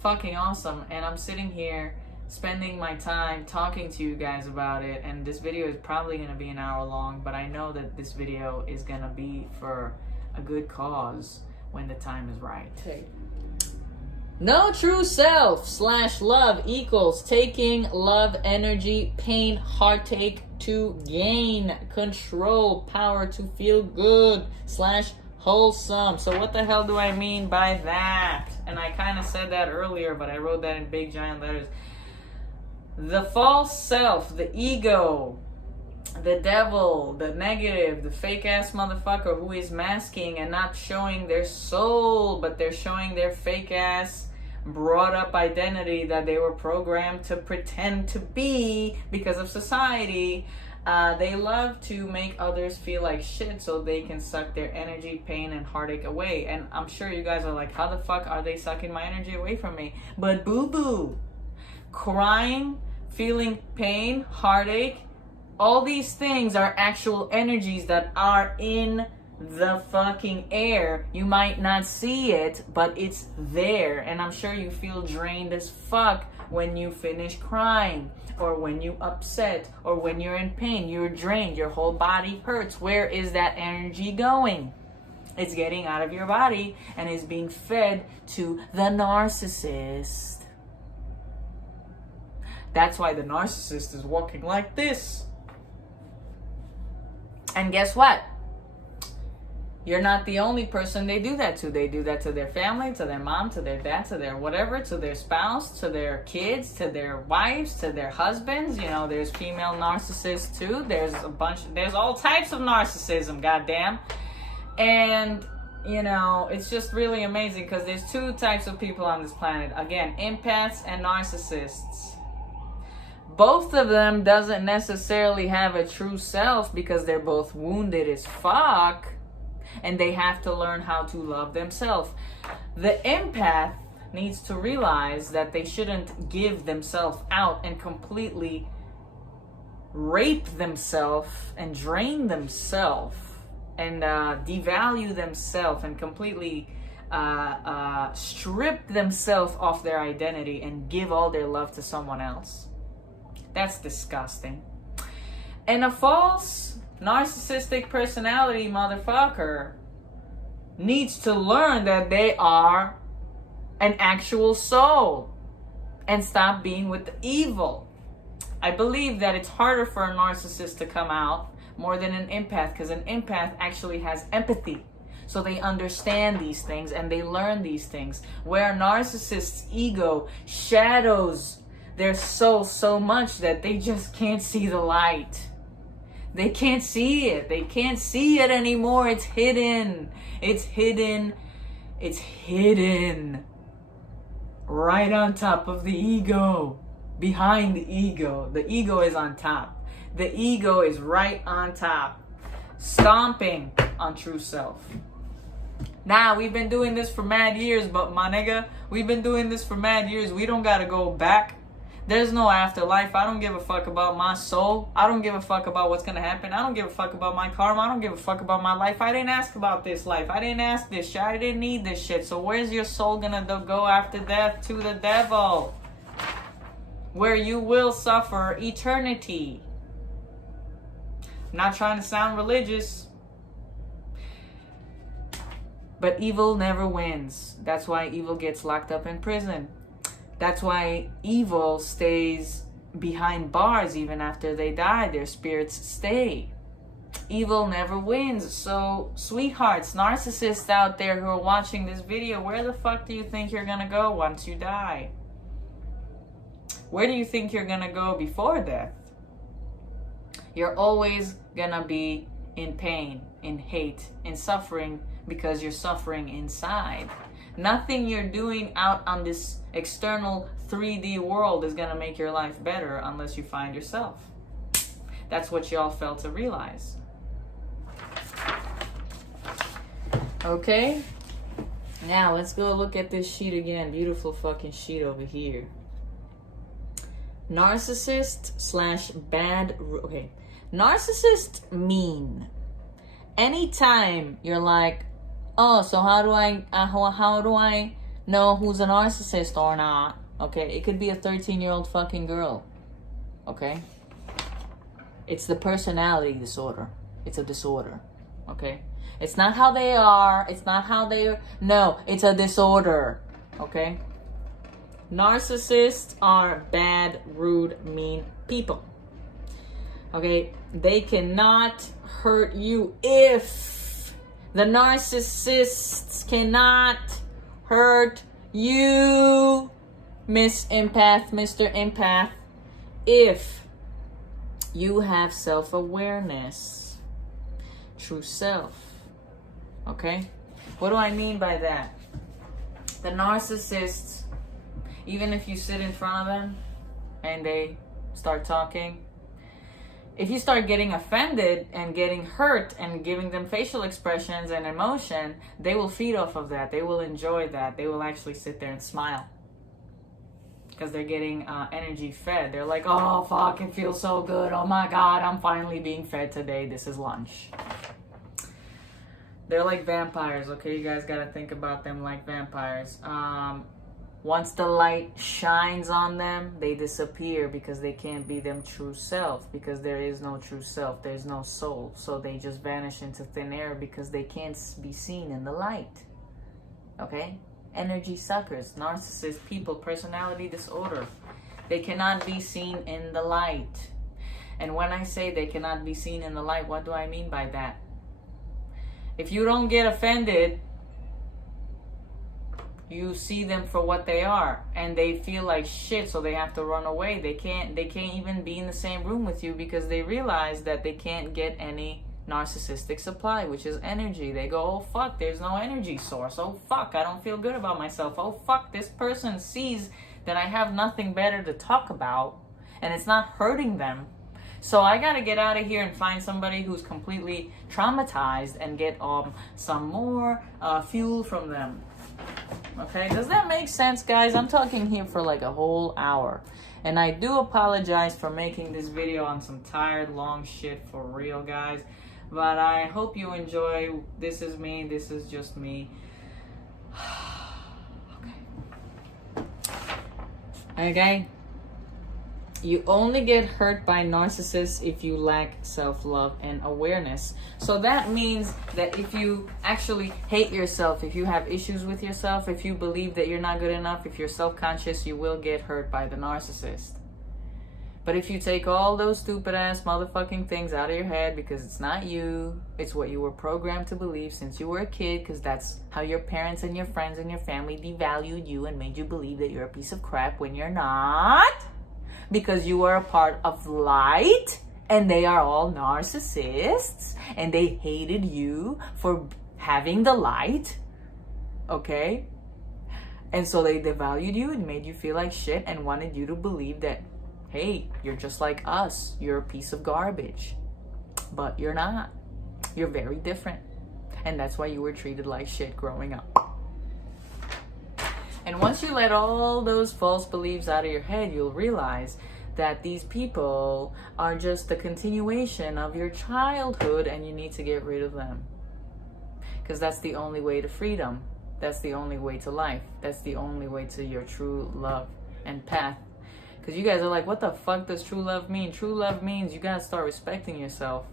fucking awesome, and I'm sitting here spending my time talking to you guys about it, and this video is probably going to be an hour long, but I know that this video is going to be for a good cause when the time is right. Okay. No true self / love equals taking love energy, pain, heartache to gain control, power to feel good / wholesome. So what the hell do I mean by that? And I kind of said that earlier, but I wrote that in big giant letters. The false self, the ego, the devil, the negative, the fake ass motherfucker who is masking and not showing their soul, but they're showing their fake ass brought up identity that they were programmed to pretend to be because of society. They love to make others feel like shit so they can suck their energy, pain, and heartache away. And I'm sure you guys are like, how the fuck are they sucking my energy away from me? But boo-boo. Crying, feeling pain, heartache, all these things are actual energies that are in the fucking air. You might not see it, but it's there. And I'm sure you feel drained as fuck when you finish crying, or when you upset, or when you're in pain. You're drained, your whole body hurts. Where is that energy going? It's getting out of your body and is being fed to the narcissist. That's why the narcissist is walking like this. And guess what? You're not the only person they do that to. They do that to their family, to their mom, to their dad, to their whatever, to their spouse, to their kids, to their wives, to their husbands. You know, there's female narcissists too. There's all types of narcissism, goddamn. And, you know, it's just really amazing because there's two types of people on this planet. Again, empaths and narcissists. Both of them doesn't necessarily have a true self because they're both wounded as fuck. And they have to learn how to love themselves. The empath needs to realize that they shouldn't give themselves out and completely rape themselves and drain themselves and devalue themselves and completely strip themselves of their identity and give all their love to someone else. That's disgusting. And a false narcissistic personality motherfucker needs to learn that they are an actual soul and stop being with the evil. I believe that it's harder for a narcissist to come out more than an empath, because an empath actually has empathy. So they understand these things and they learn these things. Where a narcissist's ego shadows their soul so much that they just can't see the light. They can't see it. They can't see it anymore. It's hidden. It's hidden. It's hidden. Right on top of the ego. Behind the ego. The ego is on top. The ego is right on top. Stomping on true self. Now, we've been doing this for mad years, but my nigga, we've been doing this for mad years. We don't gotta go back. There's no afterlife. I don't give a fuck about my soul. I don't give a fuck about what's gonna happen. I don't give a fuck about my karma. I don't give a fuck about my life. I didn't ask about this life. I didn't ask this shit. I didn't need this shit. So where's your soul gonna go after death? To the devil. Where you will suffer eternity. I'm not trying to sound religious. But evil never wins. That's why evil gets locked up in prison. That's why evil stays behind bars even after they die. Their spirits stay. Evil never wins. So, sweethearts, narcissists out there who are watching this video, where the fuck do you think you're gonna go once you die? Where do you think you're gonna go before death? You're always gonna be in pain, in hate, in suffering, because you're suffering inside. Nothing you're doing out on this external 3D world is going to make your life better unless you find yourself. That's what y'all fail to realize. Okay? Now, let's go look at this sheet again. Beautiful fucking sheet over here. Narcissist / bad... Okay. Narcissist mean. Anytime you're like, oh, so how do I know who's a narcissist or not? Okay, it could be a 13-year-old fucking girl. Okay? It's the personality disorder. It's a disorder. Okay? It's not how they are. It's not how they... No, it's a disorder. Okay? Narcissists are bad, rude, mean people. Okay? They cannot hurt you if... The narcissists cannot hurt you, Miss Empath, Mr. Empath, if you have self-awareness, true self. Okay? What do I mean by that? The narcissists Even if you sit in front of them and they start talking, if you start getting offended and getting hurt and giving them facial expressions and emotion, they will feed off of that. They will enjoy that. They will actually sit there and smile because they're getting energy fed. They're like, oh, fuck, it feels so good. Oh my God, I'm finally being fed today. This is lunch. They're like vampires, okay? You guys got to think about them like vampires. Once the light shines on them, they disappear because they can't be them true self, because there is no true self. There's no soul. So they just vanish into thin air because they can't be seen in the light. Okay? Energy suckers, narcissists, people, personality disorder. They cannot be seen in the light. And when I say they cannot be seen in the light, what do I mean by that? If you don't get offended, you see them for what they are, and they feel like shit, so they have to run away. They can't even be in the same room with you because they realize that they can't get any narcissistic supply, which is energy. They go, oh fuck, there's no energy source. Oh fuck, I don't feel good about myself. Oh fuck, this person sees that I have nothing better to talk about, and it's not hurting them. So I gotta get out of here and find somebody who's completely traumatized and get some more fuel from them. Okay, does that make sense, guys? I'm talking here for like a whole hour. And I do apologize for making this video on some tired, long shit for real, guys. But I hope you enjoy. This is me. This is just me. Okay? You only get hurt by narcissists if you lack self-love and awareness. So that means that if you actually hate yourself, if you have issues with yourself, if you believe that you're not good enough, if you're self-conscious, you will get hurt by the narcissist. But if you take all those stupid ass motherfucking things out of your head, because it's not you, it's what you were programmed to believe since you were a kid, because that's how your parents and your friends and your family devalued you and made you believe that you're a piece of crap when you're not. Because you are a part of light, and they are all narcissists, and they hated you for having the light, okay? And so they devalued you and made you feel like shit and wanted you to believe that, hey, you're just like us. You're a piece of garbage. But you're not. You're very different. And that's why you were treated like shit growing up. And once you let all those false beliefs out of your head, you'll realize that these people are just the continuation of your childhood, and you need to get rid of them. Because that's the only way to freedom. That's the only way to life. That's the only way to your true love and path. Because you guys are like, what the fuck does true love mean? True love means you gotta start respecting yourself.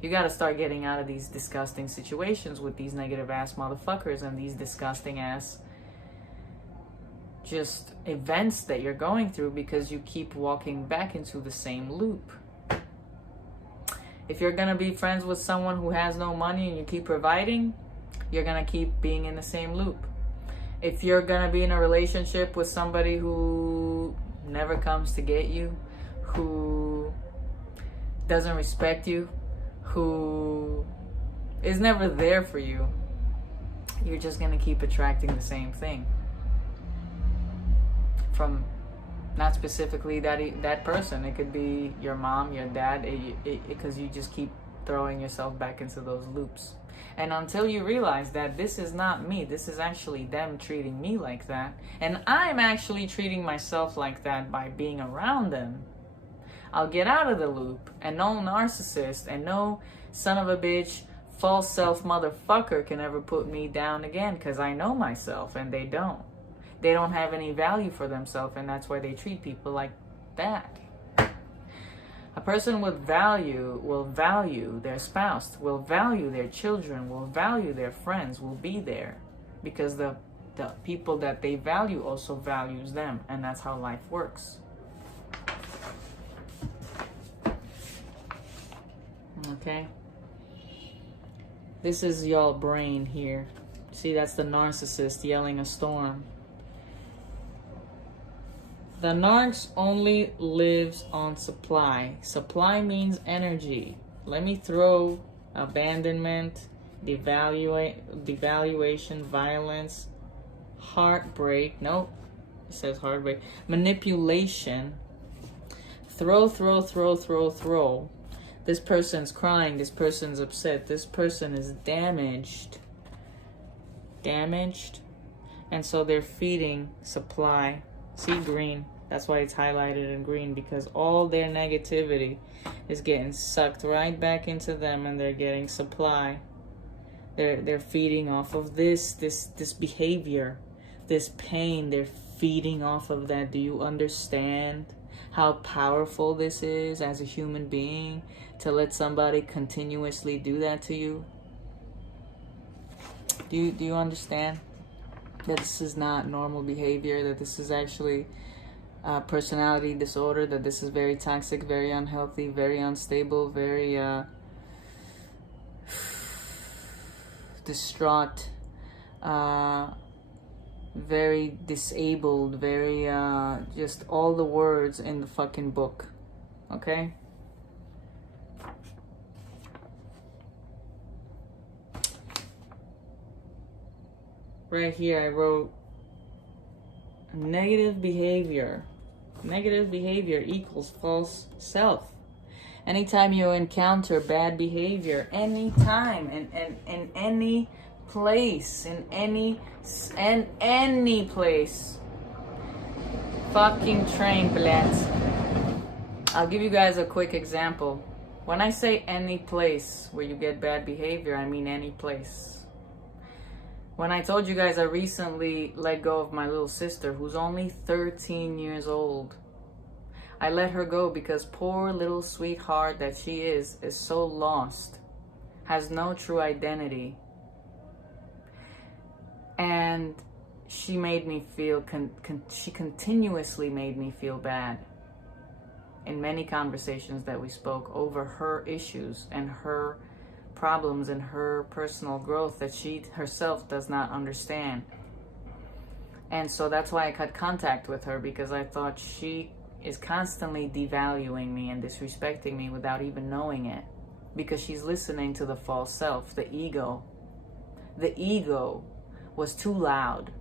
You gotta start getting out of these disgusting situations with these negative ass motherfuckers and these disgusting ass just events that you're going through, because you keep walking back into the same loop. If you're gonna be friends with someone who has no money and you keep providing, you're gonna keep being in the same loop. If you're gonna be in a relationship with somebody who never comes to get you, who doesn't respect you, who is never there for you, you're just gonna keep attracting the same thing. From not specifically that person. It could be your mom, your dad, because you just keep throwing yourself back into those loops. And until you realize that this is not me, this is actually them treating me like that, and I'm actually treating myself like that by being around them, I'll get out of the loop, and no narcissist and no son of a bitch, false self motherfucker can ever put me down again, because I know myself and they don't. They don't have any value for themselves, and that's why they treat people like that. A person with value will value their spouse, will value their children, will value their friends, will be there, because the people that they value also values them, and that's how life works. Okay? This is y'all brain here. See, that's the narcissist yelling a storm. The narcs only lives on supply. Supply means energy. Let me throw abandonment, devaluation, violence, heartbreak. Nope. It says hard way. Manipulation. Throw. This person's crying. This person's upset. This person is damaged. And so they're feeding supply. See, green. That's why it's highlighted in green, because all their negativity is getting sucked right back into them, and they're getting supply. They're feeding off of this behavior, this pain. They're feeding off of that. Do you understand how powerful this is as a human being, to let somebody continuously do that to you? Do you understand that this is not normal behavior, that this is actually personality disorder, that this is very toxic, very unhealthy, very unstable, very distraught, very disabled, very just all the words in the fucking book, okay? Right here I wrote negative behavior. Negative behavior equals false self. Anytime you encounter bad behavior, anytime, in any place, in any place, fucking train, blats. I'll give you guys a quick example. When I say any place where you get bad behavior, I mean any place. When I told you guys I recently let go of my little sister, who's only 13 years old. I let her go because poor little sweetheart that she is so lost, has no true identity. And she made me feel, she continuously made me feel bad in many conversations that we spoke over her issues and her problems and her personal growth that she herself does not understand. And so that's why I cut contact with her, because I thought she is constantly devaluing me and disrespecting me without even knowing it, because she's listening to the false self, the ego. The ego was too loud,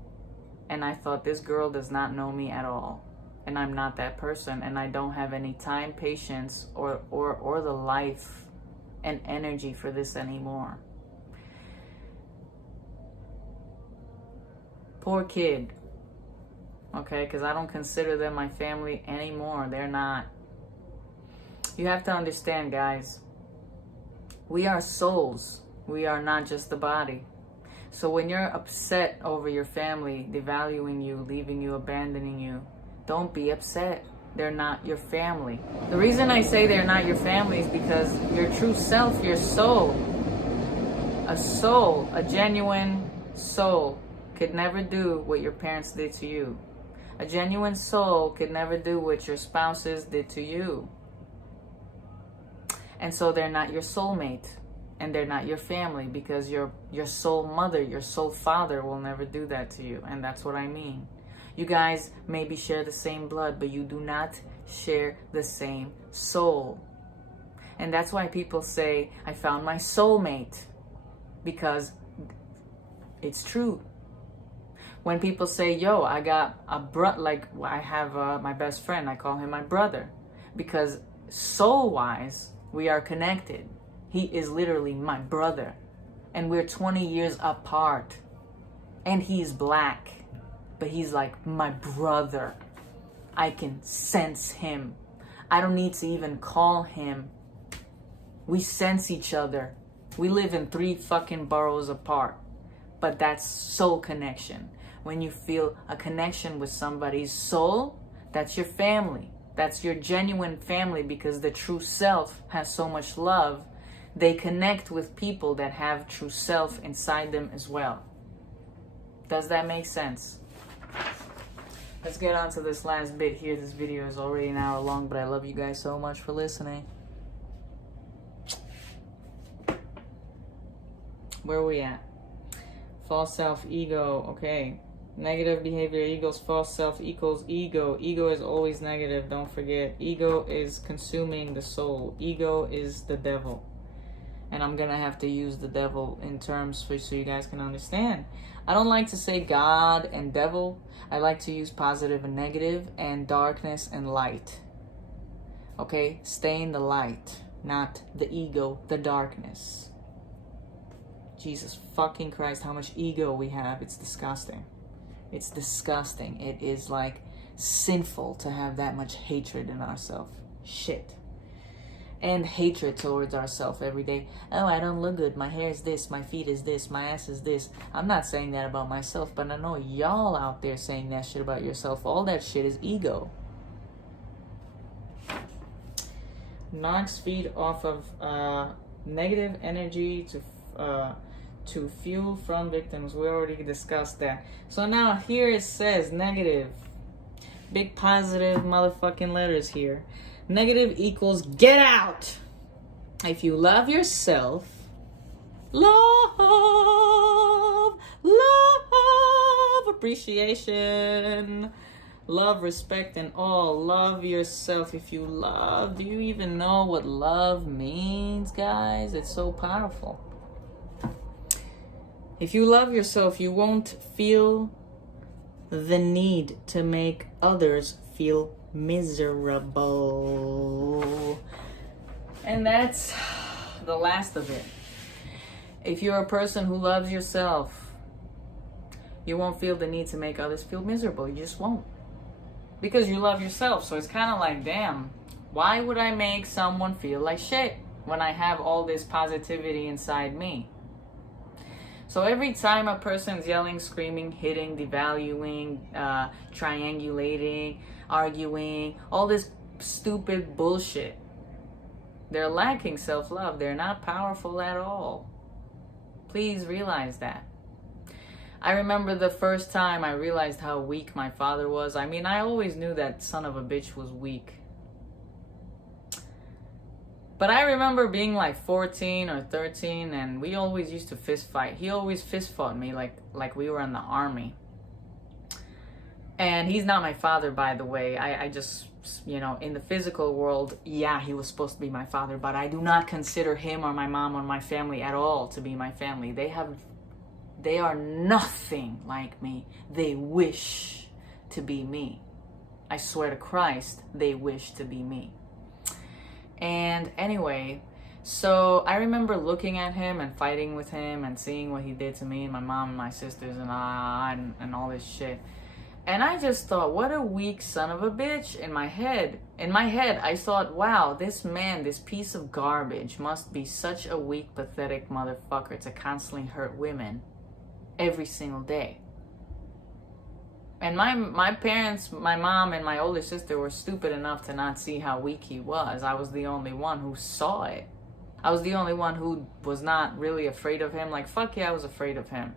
and I thought, this girl does not know me at all, and I'm not that person, and I don't have any time, patience, or the life and energy for this anymore. Poor kid. Okay, because I don't consider them my family anymore. They're not. You have to understand, guys. We are souls. We are not just the body. So when you're upset over your family devaluing you, leaving you, abandoning you, don't be upset. They're not your family. The reason I say they're not your family is because your true self, your soul, a genuine soul, could never do what your parents did to you. A genuine soul could never do what your spouses did to you. And so they're not your soulmate, and they're not your family, because your soul mother, your soul father will never do that to you. And that's what I mean. You guys maybe share the same blood, but you do not share the same soul. And that's why people say, I found my soulmate, because it's true. When people say, yo, I got a like I have my best friend, I call him my brother, because soul-wise, we are connected. He is literally my brother, and we're 20 years apart, and he's black, but he's like my brother. I can sense him. I don't need to even call him. We sense each other. We live in 3 fucking boroughs apart, but that's soul connection. When you feel a connection with somebody's soul, that's your family. That's your genuine family, because the true self has so much love. They connect with people that have true self inside them as well. Does that make sense? Let's get on to this last bit here. This video is already an hour long, but I love you guys so much for listening. Where are we at? False self, ego, okay. Negative behavior equals false self equals ego. Ego is always negative, don't forget. Ego is consuming the soul. Ego is the devil. And I'm gonna have to use the devil in terms so you guys can understand. I don't like to say God and devil. I like to use positive and negative, and darkness and light. Okay? Stay in the light, not the ego, the darkness. Jesus fucking Christ, how much ego we have. It's disgusting. It's disgusting. It is like sinful to have that much hatred in ourselves. Shit. And hatred towards ourselves every day. Oh, I don't look good. My hair is this. My feet is this. My ass is this. I'm not saying that about myself, but I know y'all out there saying that shit about yourself. All that shit is ego. Knocks feed off of negative energy to fuel from victims. We already discussed that. So now here it says negative. Big positive motherfucking letters here. Negative equals get out. If you love yourself, love, appreciation, love, respect, and all. Love yourself. If you love, do you even know what love means, guys? It's so powerful. If you love yourself, you won't feel the need to make others feel miserable. And that's the last of it. If you're a person who loves yourself, you won't feel the need to make others feel miserable. You just won't. Because you love yourself. So it's kind of like, damn, why would I make someone feel like shit when I have all this positivity inside me? So every time a person's yelling, screaming, hitting, devaluing, triangulating, arguing, all this stupid bullshit, they're lacking self-love. They're not powerful at all. Please realize that. I remember the first time I realized how weak my father was. I mean, I always knew that son of a bitch was weak. But I remember being like 14 or 13, and we always used to fist fight. He always fist fought me like we were in the army. And he's not my father, by the way. I just, you know, in the physical world, yeah, he was supposed to be my father, but I do not consider him or my mom or my family at all to be my family. They are nothing like me. They wish to be me. I swear to Christ, they wish to be me. And anyway, so I remember looking at him and fighting with him and seeing what he did to me and my mom and my sisters and all this shit. And I just thought, what a weak son of a bitch. In my head, I thought, wow, this man, this piece of garbage must be such a weak, pathetic motherfucker to constantly hurt women every single day. And my parents, my mom and my older sister were stupid enough to not see how weak he was. I was the only one who saw it. I was the only one who was not really afraid of him. Like, fuck yeah, I was afraid of him.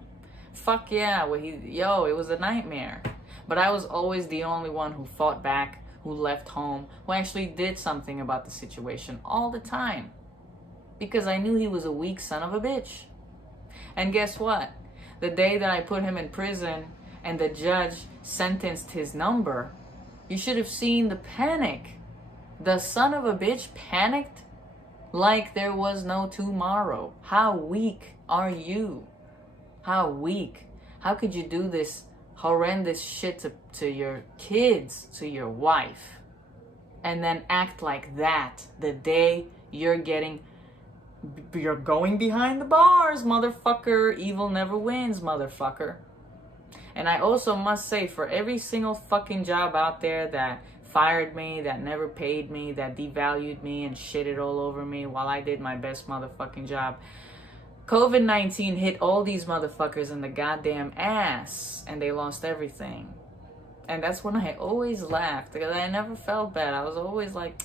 Fuck yeah, it was a nightmare. But I was always the only one who fought back, who left home, who actually did something about the situation all the time. Because I knew he was a weak son of a bitch. And guess what? The day that I put him in prison and the judge sentenced his number, you should have seen the panic. The son of a bitch panicked like there was no tomorrow. How weak are you? How weak? How could you do this horrendous shit to your kids, to your wife, and then act like that the day you're going behind the bars, motherfucker? Evil never wins, motherfucker. And I also must say, for every single fucking job out there that fired me, that never paid me, that devalued me and shitted all over me while I did my best motherfucking job, COVID-19 hit all these motherfuckers in the goddamn ass, and they lost everything. And that's when I always laughed, because I never felt bad. I was always like,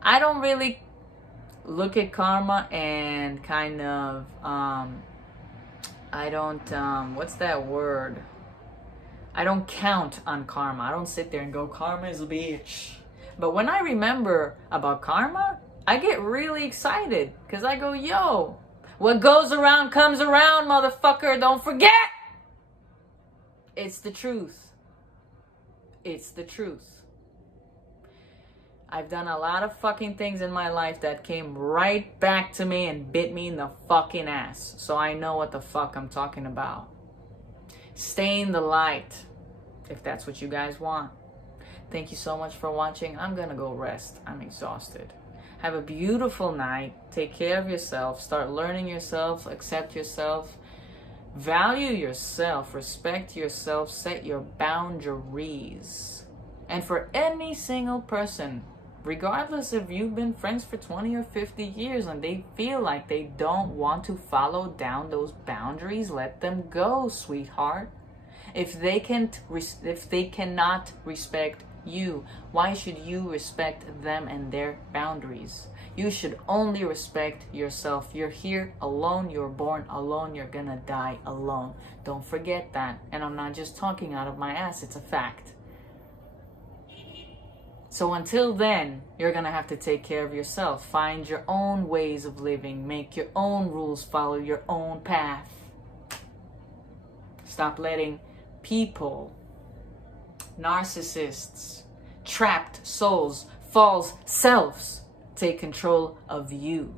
I don't really look at karma and kind of, I don't, what's that word? I don't count on karma. I don't sit there and go, karma is a bitch. But when I remember about karma, I get really excited, because I go, yo, what goes around comes around, motherfucker. Don't forget. It's the truth. It's the truth. I've done a lot of fucking things in my life that came right back to me and bit me in the fucking ass. So I know what the fuck I'm talking about. Stay in the light, if that's what you guys want. Thank you so much for watching. I'm gonna go rest. I'm exhausted. Have a beautiful night. Take care of yourself. Start learning yourself. Accept yourself. Value yourself. Respect yourself. Set your boundaries. And for any single person, regardless if you've been friends for 20 or 50 years and they feel like they don't want to follow down those boundaries, let them go, sweetheart. If they cannot respect you, why should you respect them and their boundaries? You should only respect yourself. You're here alone, you're born alone, you're gonna die alone. Don't forget that. And I'm not just talking out of my ass, it's a fact. So until then, you're gonna have to take care of yourself. Find your own ways of living. Make your own rules. Follow your own path. Stop letting people, narcissists, trapped souls, false selves take control of you.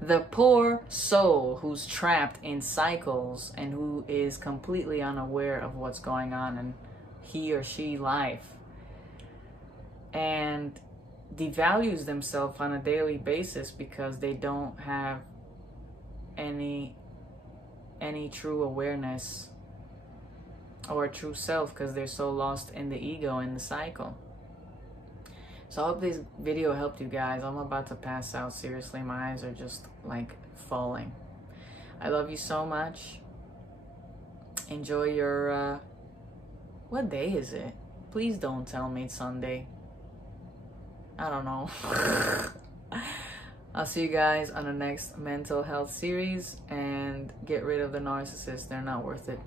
The poor soul who's trapped in cycles and who is completely unaware of what's going on in he or she life, and devalues themselves on a daily basis because they don't have any true awareness or true self, because they're so lost in the ego and the cycle. So I hope this video helped you guys. I'm about to pass out. Seriously, my eyes are just like falling. I love you so much. Enjoy your what day is it? Please don't tell me it's Sunday. I don't know. I'll see you guys on the next mental health series, and get rid of the narcissists. They're not worth it.